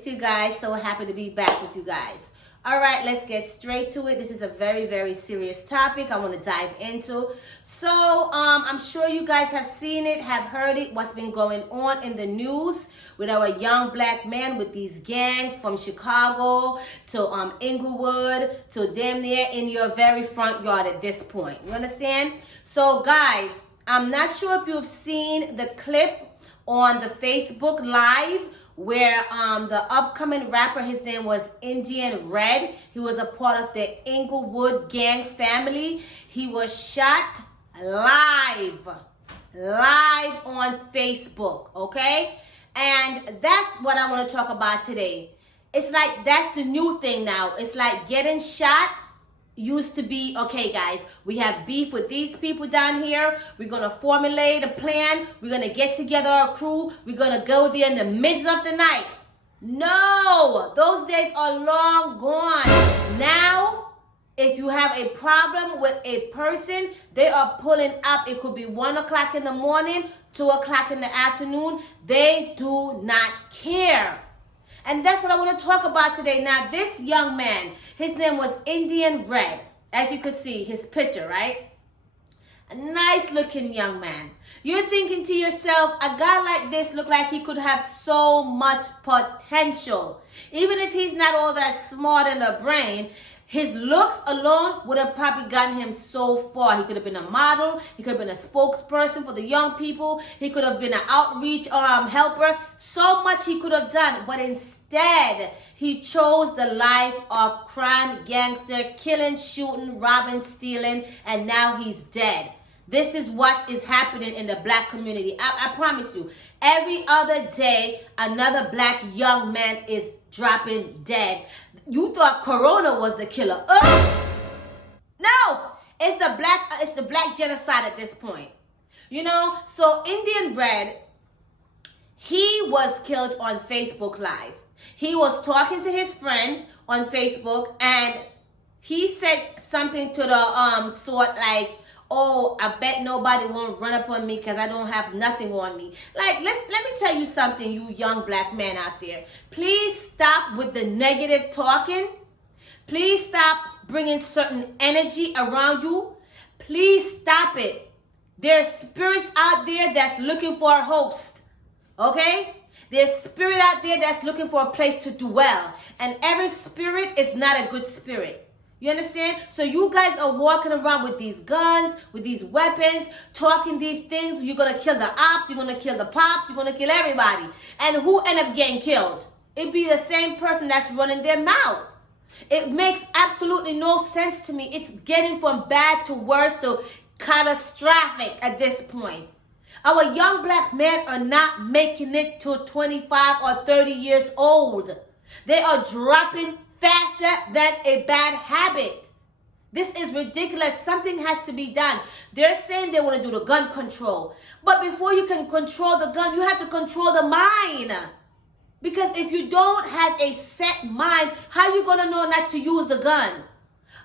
missed you guys. So happy to be back with you guys. All right, let's get straight to it. This is a very, very serious topic I want to dive into. So I'm sure you guys have seen it, have heard it, what's been going on in the news with our young black men with these gangs from Chicago to Inglewood to damn near in your very front yard at this point. You understand? So guys, I'm not sure if you've seen the clip on the Facebook Live where the upcoming rapper, his name was Indian Red. He was a part of the Inglewood gang family. He was shot live on Facebook, okay? And that's what I want to talk about today. It's like that's the new thing now. It's like getting shot used to be, okay guys, we have beef with these people down here. We're going to formulate a plan. We're going to get together a crew. We're going to go there in the midst of the night. No, those days are long gone. Now, if you have a problem with a person, they are pulling up. It could be 1 o'clock in the morning, 2 o'clock in the afternoon. They do not care. And that's what I want to talk about today. Now, this young man, his name was Indian Red. As you could see, his picture, right? A nice looking young man. You're thinking to yourself, a guy like this look like he could have so much potential. Even if he's not all that smart in the brain, his looks alone would have probably gotten him so far. He could have been a model. He could have been a spokesperson for the young people. He could have been an outreach helper. So much he could have done. But instead, he chose the life of crime, gangster, killing, shooting, robbing, stealing, and now he's dead. This is what is happening in the black community. I promise you, every other day, another black young man is dropping dead. You thought Corona was the killer. No, it's the black genocide at this point. You know, so Indian Red, he was killed on Facebook Live. He was talking to his friend on Facebook, and he said something to the sort like, oh, I bet nobody won't run up on me because I don't have nothing on me. Like, let me tell you something, you young black man out there. Please stop with the negative talking. Please stop bringing certain energy around you. Please stop it. There's spirits out there that's looking for a host. Okay? There's spirit out there that's looking for a place to dwell. And every spirit is not a good spirit. You understand? So you guys are walking around with these guns, with these weapons, talking these things. You're going to kill the ops. You're going to kill the pops. You're going to kill everybody. And who end up getting killed? It'd be the same person that's running their mouth. It makes absolutely no sense to me. It's getting from bad to worse to catastrophic at this point. Our young black men are not making it to 25 or 30 years old. They are dropping faster than a bad habit. This is ridiculous. Something has to be done. They're saying they want to do the gun control. But before you can control the gun, you have to control the mind. Because if you don't have a set mind, how are you going to know not to use the gun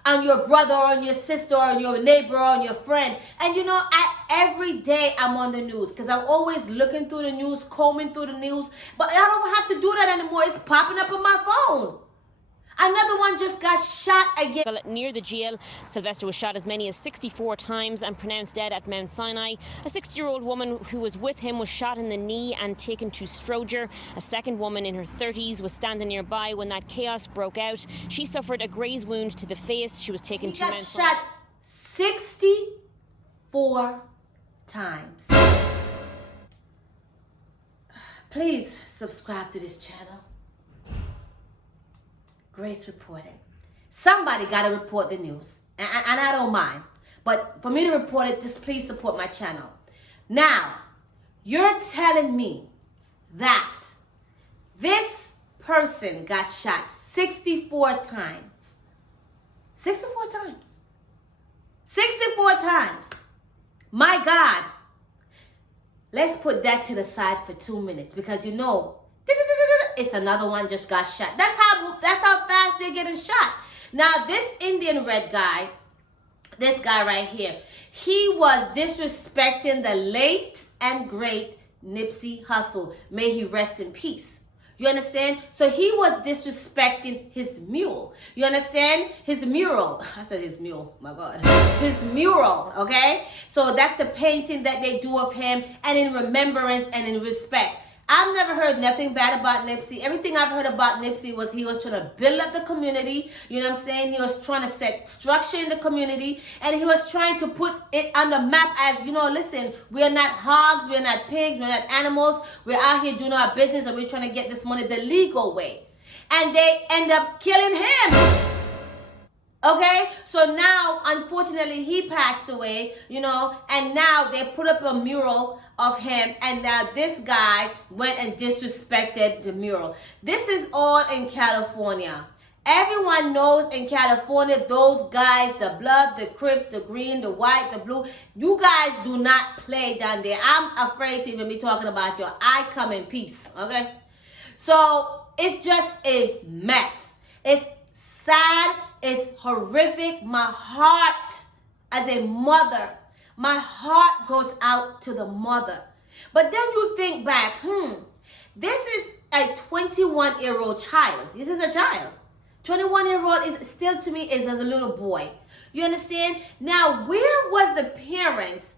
on your brother or on your sister or on your neighbor or on your friend? And you know, every day I'm on the news because I'm always looking through the news, combing through the news. But I don't have to do that anymore. It's popping up on my phone. Another one just got shot again. Well, near the jail, Sylvester was shot as many as 64 times and pronounced dead at Mount Sinai. A 60-year-old woman who was with him was shot in the knee and taken to Stroger. A second woman in her 30s was standing nearby when that chaos broke out. She suffered a graze wound to the face. She was taken to Mount Sinai. He got shot 64 times. Please subscribe to this channel. Grace reporting. Somebody got to report the news. And I don't mind. But for me to report it, just please support my channel. Now, you're telling me that this person got shot 64 times. 64 times. 64 times. My God. Let's put that to the side for 2 minutes. Because you know, it's another one just got shot. That's how fast they're getting shot. Now, this Indian Red guy, this guy right here, he was disrespecting the late and great Nipsey Hussle. May he rest in peace. You understand? So he was disrespecting his mule. You understand? His mural. I said his mule. My God. His mural. Okay? So that's the painting that they do of him, and in remembrance and in respect. I've never heard nothing bad about Nipsey. Everything I've heard about Nipsey was he was trying to build up the community. You know what I'm saying? He was trying to set structure in the community. And he was trying to put it on the map as, you know, listen, we're not hogs, we're not pigs, we're not animals. We're out here doing our business and we're trying to get this money the legal way. And they end up killing him. Okay, so now, unfortunately, he passed away, you know, and now they put up a mural of him, and now this guy went and disrespected the mural. This is all in California. Everyone knows in California, those guys, the blood, the Crips, the green, the white, the blue, you guys do not play down there. I'm afraid to even be talking about you. I come in peace, okay? So it's just a mess. It's sad. It's horrific. My heart, as a mother, my heart goes out to the mother. But then you think back, this is a 21-year-old child. This is a child. 21-year-old is still, to me, is as a little boy. You understand? Now, where was the parents?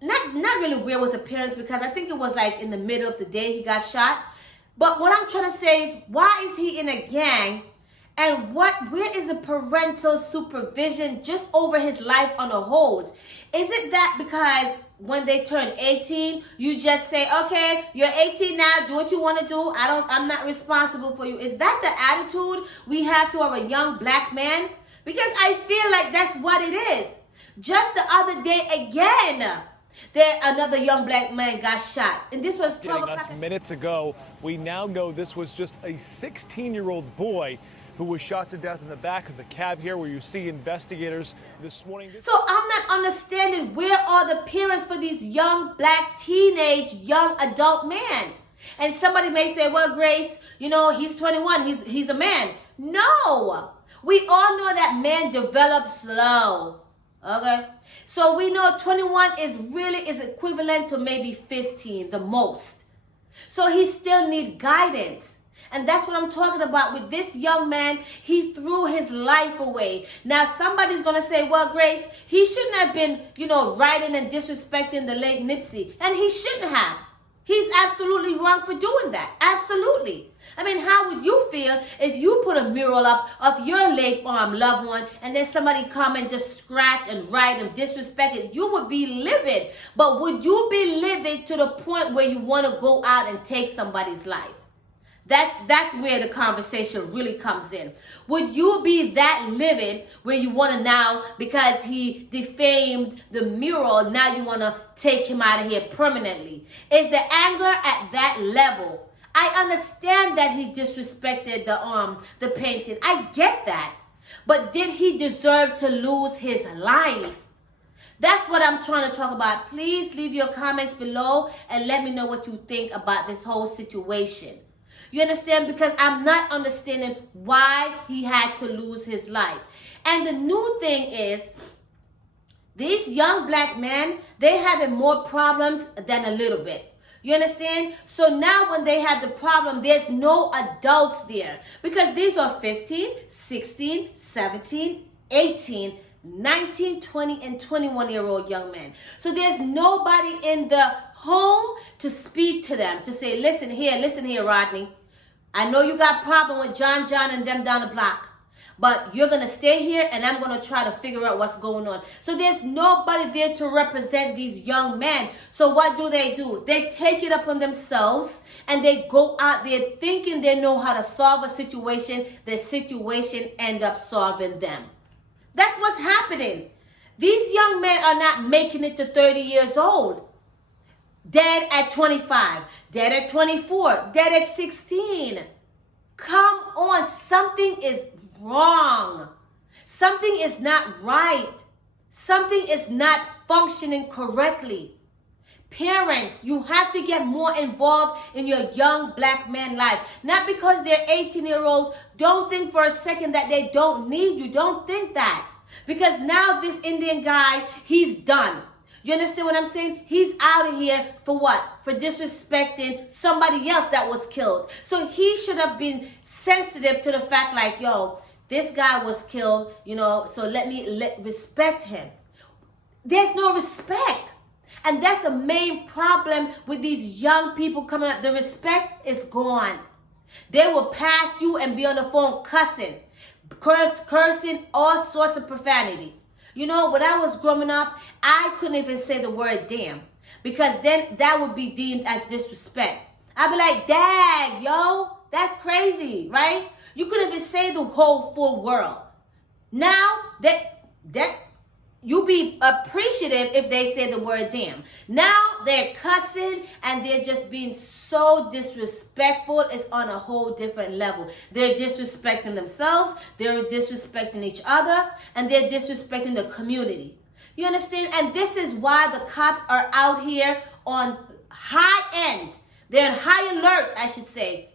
Not really where was the parents, because I think it was like in the middle of the day he got shot. But what I'm trying to say is, why is he in a gang? And where is the parental supervision just over his life on a whole? Is it that because when they turn 18, you just say, okay, you're 18 now, do what you want to do. I'm not responsible for you. Is that the attitude we have to a young black man? Because I feel like that's what it is. Just the other day again, another young black man got shot. And this was 12 o'clock. Minutes ago, we now know this was just a 16-year-old boy who was shot to death in the back of the cab here, where you see investigators this morning. So I'm not understanding, where are the parents for these young black teenage young adult men? And somebody may say, well, Grace, you know, he's 21, he's a man. No, we all know that men develop slow. Okay, so we know 21 is equivalent to maybe 15, the most. So he still needs guidance. And that's what I'm talking about with this young man. He threw his life away. Now, somebody's going to say, well, Grace, he shouldn't have been, you know, writing and disrespecting the late Nipsey. And he shouldn't have. He's absolutely wrong for doing that. Absolutely. I mean, how would you feel if you put a mural up of your late loved one, and then somebody come and just scratch and write and disrespect it? You would be livid. But would you be livid to the point where you want to go out and take somebody's life? That's where the conversation really comes in. Would you be that livid where you want to now, because he defamed the mural, now you want to take him out of here permanently? Is the anger at that level? I understand that he disrespected the painting. I get that. But did he deserve to lose his life? That's what I'm trying to talk about. Please leave your comments below and let me know what you think about this whole situation. You understand? Because I'm not understanding why he had to lose his life. And the new thing is, these young black men, they having more problems than a little bit. You understand? So now when they have the problem, there's no adults there. Because these are 15, 16, 17, 18, 19, 20, and 21-year-old young men. So there's nobody in the home to speak to them, to say, listen here, Rodney. I know you got a problem with John and them down the block, but you're going to stay here and I'm going to try to figure out what's going on. So there's nobody there to represent these young men. So what do? They take it upon themselves and they go out there thinking they know how to solve a situation. The situation end up solving them. That's what's happening. These young men are not making it to 30 years old. Dead at 25, dead at 24, dead at 16. Come on, something is wrong. Something is not right. Something is not functioning correctly. Parents, you have to get more involved in your young black man life. Not because they're 18-year-olds. Don't think for a second that they don't need you. Don't think that. Because now this Indian guy, he's done. You understand what I'm saying? He's out of here for what? For disrespecting somebody else that was killed. So he should have been sensitive to the fact like, yo, this guy was killed, you know, so let respect him. There's no respect. And that's the main problem with these young people coming up. The respect is gone. They will pass you and be on the phone cussing, cursing, all sorts of profanity. You know, when I was growing up, I couldn't even say the word damn, because then that would be deemed as disrespect. I'd be like, dag, yo, that's crazy, right? You couldn't even say the whole full world. Now that you be appreciative if they say the word damn. Now they're cussing and they're just being so disrespectful. It's on a whole different level. They're disrespecting themselves, they're disrespecting each other, and they're disrespecting the community. You understand? And this is why the cops are out here on high end. They're on high alert, I should say,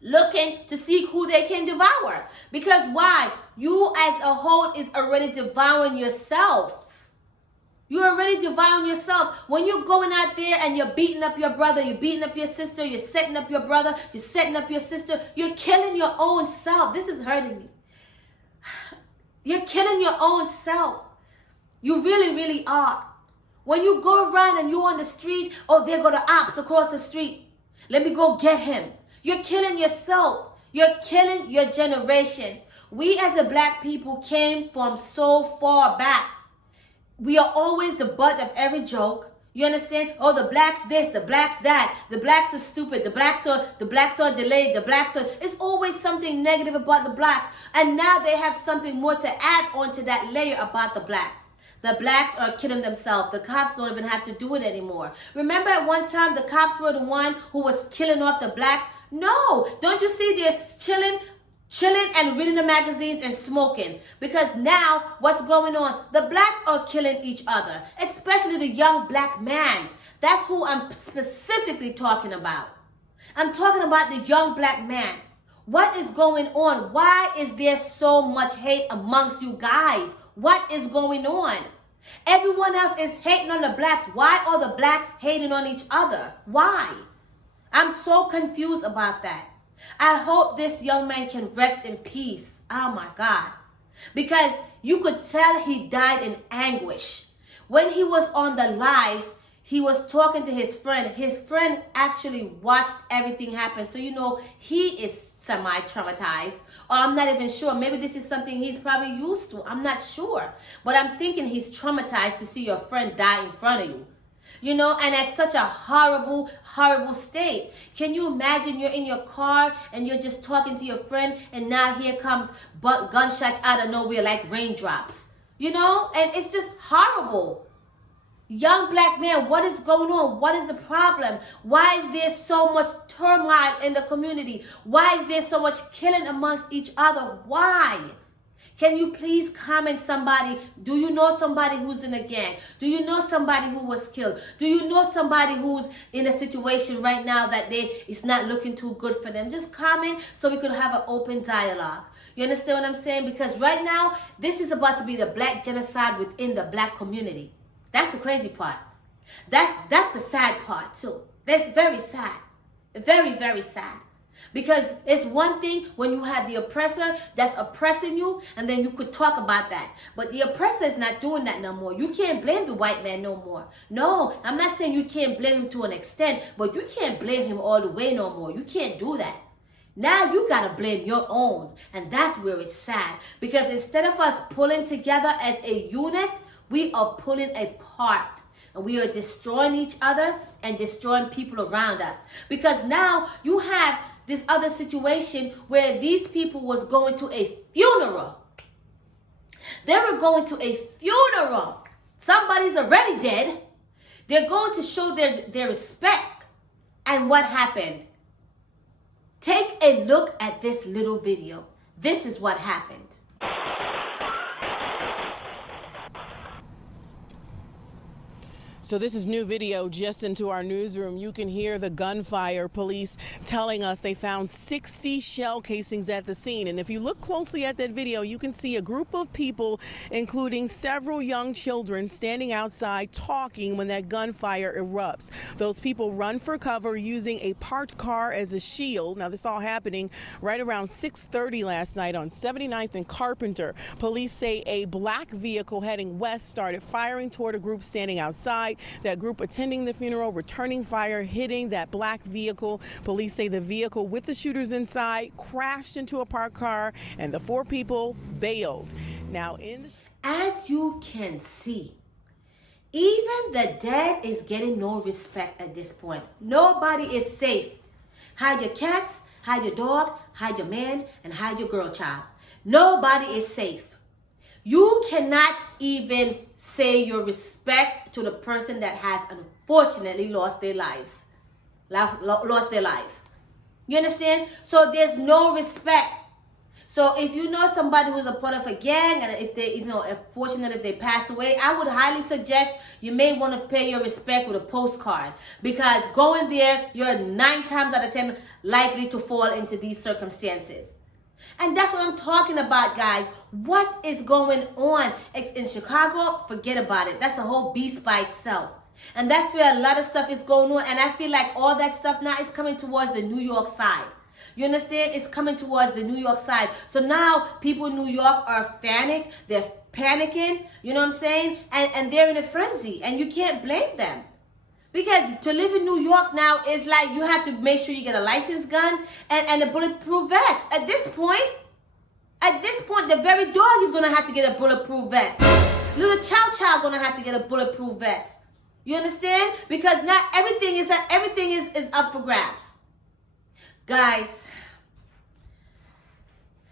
looking to see who they can devour. Because why? You as a whole is already devouring yourselves. You're already devouring yourself. When you're going out there and you're beating up your brother, you're beating up your sister, you're setting up your brother, you're setting up your sister, you're killing your own self. This is hurting me. You're killing your own self. You really, really are. When you go around and you're on the street, oh, there go the ops across the street. Let me go get him. You're killing yourself. You're killing your generation. We as a black people came from so far back. We are always the butt of every joke. You understand? Oh, the blacks this, the blacks that, the blacks are stupid, the blacks are delayed, the blacks are, it's always something negative about the blacks. And now they have something more to add on to that layer about the blacks. The blacks are killing themselves. The cops don't even have to do it anymore. Remember at one time the cops were the one who was killing off the blacks? No, don't you see they're chilling and reading the magazines and smoking? Because now what's going on? The blacks are killing each other, especially the young black man. That's who I'm specifically talking about. I'm talking about the young black man. What is going on? Why is there so much hate amongst you guys? What is going on? Everyone else is hating on the blacks. Why are the blacks hating on each other? Why? I'm so confused about that. I hope this young man can rest in peace. Oh my God. Because you could tell he died in anguish. When he was on the live, he was talking to his friend. His friend actually watched everything happen. So, you know, he is semi-traumatized. Or I'm not even sure. Maybe this is something he's probably used to. I'm not sure. But I'm thinking he's traumatized to see your friend die in front of you. You know, and at such a horrible, horrible state. Can you imagine you're in your car and you're just talking to your friend and now here comes gunshots out of nowhere like raindrops. You know, and it's just horrible. Young black man, what is going on? What is the problem? Why is there so much turmoil in the community? Why is there so much killing amongst each other? Why? Can you please comment somebody? Do you know somebody who's in a gang? Do you know somebody who was killed? Do you know somebody who's in a situation right now that it's not looking too good for them? Just comment so we could have an open dialogue. You understand what I'm saying? Because right now, this is about to be the black genocide within the black community. That's the crazy part. That's the sad part too. That's very sad. Very, very sad. Because it's one thing when you have the oppressor that's oppressing you, and then you could talk about that. But the oppressor is not doing that no more. You can't blame the white man no more. No, I'm not saying you can't blame him to an extent, but you can't blame him all the way no more. You can't do that. Now you got to blame your own. And that's where it's sad. Because instead of us pulling together as a unit, we are pulling apart. And we are destroying each other and destroying people around us. Because now you have this other situation where these people was going to a funeral. They were going to a funeral. Somebody's already dead. They're going to show their respect. And what happened? Take a look at this little video. This is what happened. So this is new video just into our newsroom. You can hear the gunfire. Police telling us they found 60 shell casings at the scene. And if you look closely at that video, you can see a group of people, including several young children, standing outside talking when that gunfire erupts. Those people run for cover using a parked car as a shield. Now, this all happening right around 6:30 last night on 79th and Carpenter. Police say a black vehicle heading west started firing toward a group standing outside. That group attending the funeral, returning fire, hitting that black vehicle. Police say the vehicle with the shooters inside crashed into a parked car and the 4 people bailed. Now, as you can see, even the dead is getting no respect at this point. Nobody is safe. Hide your cats, hide your dog, hide your man, and hide your girl child. Nobody is safe. You cannot even say your respect to the person that has unfortunately lost their lives. Lost their life. You understand? So there's no respect. So if you know somebody who's a part of a gang, and if they, unfortunately if they pass away, I would highly suggest you may want to pay your respect with a postcard, because going there, you're 9 times out of 10 likely to fall into these circumstances. And that's what I'm talking about, guys. What is going on? In Chicago, forget about it. That's a whole beast by itself. And that's where a lot of stuff is going on. And I feel like all that stuff now is coming towards the New York side. You understand? It's coming towards the New York side. So now people in New York are panicked. They're panicking. You know what I'm saying? And they're in a frenzy. And you can't blame them. Because to live in New York now is like you have to make sure you get a licensed gun and a bulletproof vest. At this point, the very dog is going to have to get a bulletproof vest. Little chow going to have to get a bulletproof vest. You understand? Because not everything is up for grabs. Guys,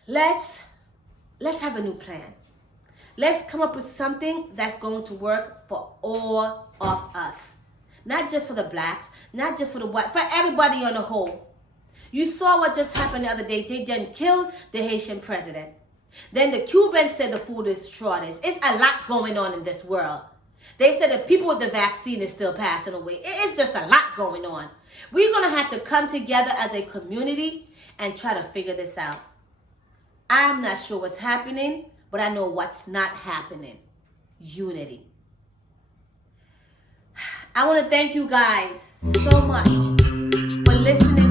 let's have a new plan. Let's come up with something that's going to work for all of us. Not just for the blacks, not just for the white, for everybody on the whole. You saw what just happened the other day. They then killed the Haitian president. Then the Cubans said the food is shortage. It's a lot going on in this world. They said that people with the vaccine is still passing away. It's just a lot going on. We're going to have to come together as a community and try to figure this out. I'm not sure what's happening, but I know what's not happening. Unity. I want to thank you guys so much for listening